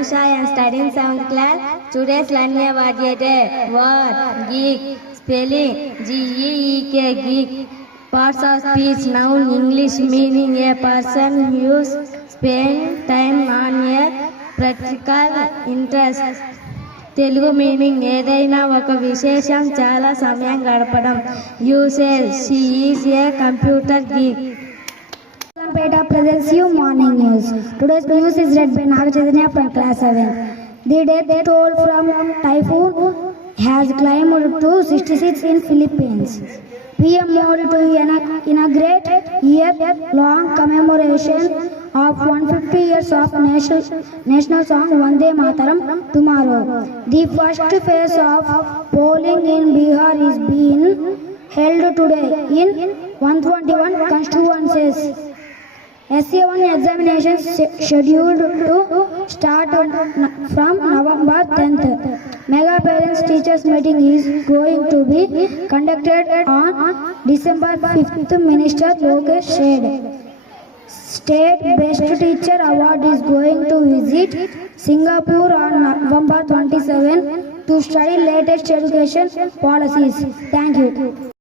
Anusha. I am studying 7th class. Today's learning about a day. Word, geek, spelling, G-E-E-K, geek. Parts of speech, noun, English meaning a person who spend time on a practical interest. Telugu meaning ఏదైనా ఒక విశేషం చాలా సమయం గడపడం. Usage she is a computer geek. Peta presents you morning news. Today's news is read by Naga Chaitanya from class 7. The death toll from typhoon has climbed to 66 in Philippines. PM Modi to inaugurate year-long commemoration of 150 years of national song Vande Mataram tomorrow. The first phase of polling in Bihar is being held today in 121 constituencies. SA1 examinations scheduled to start from November 10th. Mega Parents Teachers Meeting is going to be conducted on December 5th. Minister Lokesh said. State Best Teacher Award is going to visit Singapore on November 27 to study latest education policies. Thank you.